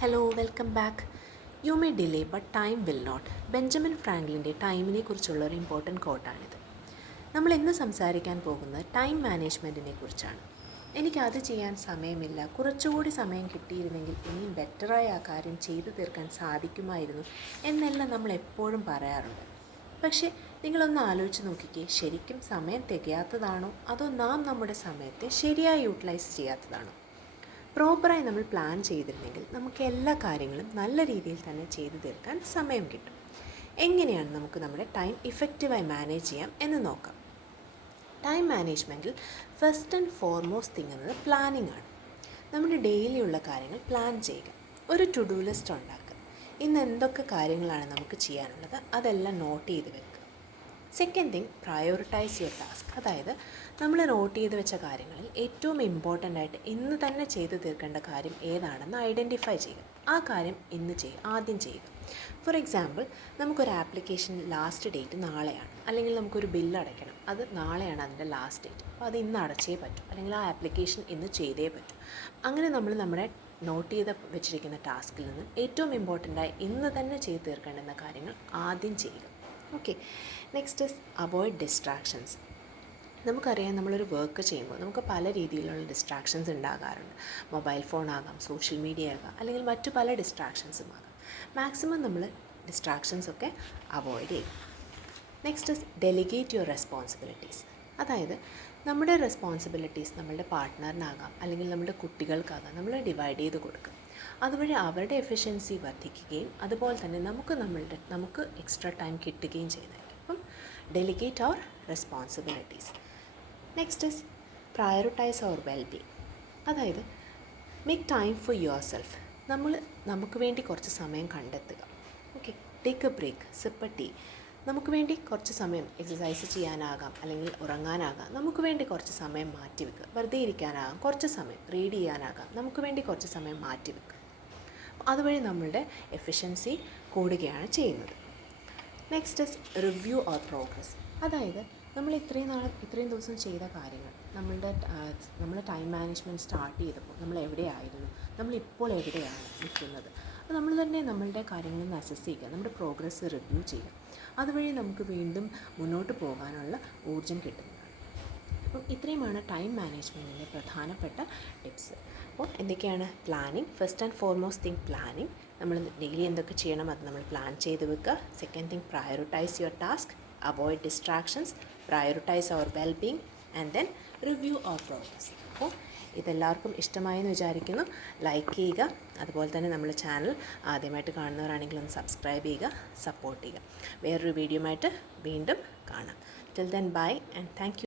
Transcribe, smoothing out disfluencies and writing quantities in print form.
Hello welcome back. You may delay but time will not. Benjamin ഫ്രാങ്ക്ലിൻ്റെ ടൈമിനെ കുറിച്ചുള്ള ഒരു ഇമ്പോർട്ടൻറ്റ് കോട്ടാണിത്. നമ്മൾ ഇന്ന് സംസാരിക്കാൻ പോകുന്നത് ടൈം മാനേജ്മെൻറ്റിനെ കുറിച്ചാണ്. എനിക്കത് ചെയ്യാൻ സമയമില്ല, കുറച്ചുകൂടി സമയം കിട്ടിയിരുന്നെങ്കിൽ ഇനിയും ബെറ്ററായി ആ കാര്യം ചെയ്തു തീർക്കാൻ സാധിക്കുമായിരുന്നു എന്നെല്ലാം നമ്മൾ എപ്പോഴും പറയാറുണ്ട്. പക്ഷേ നിങ്ങളൊന്ന് ആലോചിച്ച് നോക്കിക്കേ, ശരിക്കും സമയം തികയാത്തതാണോ അതോ നാം നമ്മുടെ സമയത്തെ ശരിയായി യൂട്ടിലൈസ് ചെയ്യാത്തതാണോ? പ്രോപ്പറായി നമ്മൾ പ്ലാൻ ചെയ്തിരുന്നെങ്കിൽ നമുക്ക് എല്ലാ കാര്യങ്ങളും നല്ല രീതിയിൽ തന്നെ ചെയ്തു തീർക്കാൻ സമയം കിട്ടും. എങ്ങനെയാണ് നമുക്ക് നമ്മുടെ ടൈം ഇഫക്റ്റീവായി മാനേജ് ചെയ്യാം എന്ന് നോക്കാം. ടൈം മാനേജ്മെൻറ്റിൽ ഫസ്റ്റ് ആൻഡ് ഫോർമോസ്റ്റ് തിങ് എന്നത് പ്ലാനിങ് ആണ്. നമ്മുടെ ഡെയിലി ഉള്ള കാര്യങ്ങൾ പ്ലാൻ ചെയ്യുക. ഒരു ടു ഡു ലിസ്റ്റ് ഉണ്ടാക്കുക. ഇന്ന് എന്തൊക്കെ കാര്യങ്ങളാണ് നമുക്ക് ചെയ്യാനുള്ളത് അതെല്ലാം നോട്ട് ചെയ്ത് വെക്കുക. Second thing, prioritise your task. അതായത് നമ്മൾ നോട്ട് ചെയ്ത് വെച്ച കാര്യങ്ങളിൽ ഏറ്റവും ഇമ്പോർട്ടൻ്റ് ആയിട്ട് ഇന്ന് തന്നെ ചെയ്തു തീർക്കേണ്ട കാര്യം ഏതാണെന്ന് ഐഡൻറ്റിഫൈ ചെയ്യുക. ആ കാര്യം ഇന്ന് ആദ്യം ചെയ്യുക. ഫോർ എക്സാമ്പിൾ, നമുക്കൊരു ആപ്ലിക്കേഷൻ ലാസ്റ്റ് ഡേറ്റ് നാളെയാണ്, അല്ലെങ്കിൽ നമുക്കൊരു ബില്ല് അടയ്ക്കണം, അത് നാളെയാണ് അതിൻ്റെ ലാസ്റ്റ് ഡേറ്റ്. അപ്പോൾ അത് ഇന്ന് അടച്ചേ പറ്റൂ, അല്ലെങ്കിൽ ആ ആപ്ലിക്കേഷൻ ഇന്ന് ചെയ്തേ പറ്റൂ. അങ്ങനെ നമ്മൾ നമ്മുടെ നോട്ട് ചെയ്ത് വെച്ചിരിക്കുന്ന ടാസ്കിൽ നിന്ന് ഏറ്റവും ഇമ്പോർട്ടൻ്റായി ഇന്ന് തന്നെ ചെയ്തു തീർക്കേണ്ടുന്ന കാര്യങ്ങൾ ആദ്യം ചെയ്യുക. Okay, next is avoid distractions. നമുക്കറിയാം, നമ്മളൊരു വർക്ക് ചെയ്യുമ്പോൾ നമുക്ക് പല രീതിയിലുള്ള ഡിസ്ട്രാക്ഷൻസ് ഉണ്ടാകാറുണ്ട്. മൊബൈൽ ഫോൺ ആകാം, സോഷ്യൽ മീഡിയ ആകാം, അല്ലെങ്കിൽ മറ്റു പല ഡിസ്ട്രാക്ഷൻസും ആകാം. മാക്സിമം നമ്മൾ ഡിസ്ട്രാക്ഷൻസൊക്കെ അവോയ്ഡ് ചെയ്യും. Next is delegate your responsibilities. അതായത് നമ്മുടെ റെസ്പോൺസിബിലിറ്റീസ് നമ്മളുടെ പാർട്ട്ണറിനാകാം, അല്ലെങ്കിൽ നമ്മുടെ കുട്ടികൾക്കാകാം, നമ്മൾ ഡിവൈഡ് ചെയ്ത് കൊടുക്കുക. അതുവഴി അവരുടെ എഫിഷ്യൻസി വർദ്ധിക്കുകയും അതുപോലെ തന്നെ നമുക്ക് എക്സ്ട്രാ ടൈം കിട്ടുകയും ചെയ്യുന്നതായിരിക്കും. അപ്പം delegate our responsibilities. Next is prioritize our wellbeing. അതായത് make time for yourself. നമുക്ക് വേണ്ടി കുറച്ച് സമയം കണ്ടെത്തുക. Okay, take a break, sip a tea. നമുക്ക് വേണ്ടി കുറച്ച് സമയം എക്സസൈസ് ചെയ്യാനാകാം, അല്ലെങ്കിൽ ഉറങ്ങാനാകാം, നമുക്ക് വേണ്ടി കുറച്ച് സമയം മാറ്റിവെക്കുക. വെറുതെ ഇരിക്കാനാകാം, കുറച്ച് സമയം റീഡ് ചെയ്യാനാകാം, നമുക്ക് വേണ്ടി കുറച്ച് സമയം മാറ്റിവെക്കുക. അതുവഴി നമ്മളുടെ എഫിഷ്യൻസി കൂടുകയാണ് ചെയ്യുന്നത്. Next is review or progress. അതായത് നമ്മൾ ഇത്രയും ദിവസം ചെയ്ത കാര്യങ്ങൾ, നമ്മൾ ടൈം മാനേജ്മെൻറ്റ് സ്റ്റാർട്ട് ചെയ്തപ്പോൾ നമ്മൾ എവിടെയായിരുന്നു, നമ്മളിപ്പോൾ എവിടെയാണ് നിൽക്കുന്നത്, അപ്പോൾ നമ്മൾ തന്നെ നമ്മളുടെ കാര്യങ്ങളൊന്ന് അസസ് ചെയ്യുക, നമ്മുടെ പ്രോഗ്രസ് റിവ്യൂ ചെയ്യുക. അതുവഴി നമുക്ക് വീണ്ടും മുന്നോട്ട് പോകാനുള്ള ഊർജ്ജം കിട്ടുന്നതാണ്. അപ്പം ഇത്രയുമാണ് ടൈം മാനേജ്മെൻറ്റിൻ്റെ പ്രധാനപ്പെട്ട ടിപ്സ്. അപ്പോൾ എന്തൊക്കെയാണ്? Planning, first and foremost thing planning. നമ്മൾ ഡെയിലി എന്തൊക്കെ ചെയ്യണം അത് നമ്മൾ പ്ലാൻ ചെയ്ത് വെക്കുക. Second thing, prioritise your task, avoid distractions, prioritise our wellbeing, and then review our progress. അപ്പോൾ ഇതെല്ലാവർക്കും ഇഷ്ടമായെന്ന് വിചാരിക്കുന്നു. ലൈക്ക് ചെയ്യുക. അതുപോലെ തന്നെ നമ്മുടെ ചാനൽ ആദ്യമായിട്ട് കാണുന്നവരാണെങ്കിൽ ഒന്ന് സബ്സ്ക്രൈബ് ചെയ്യുക, സപ്പോർട്ട് ചെയ്യുക. വേറൊരു വീഡിയോ ആയിട്ട് വീണ്ടും കാണാം. Till then bye and thank you.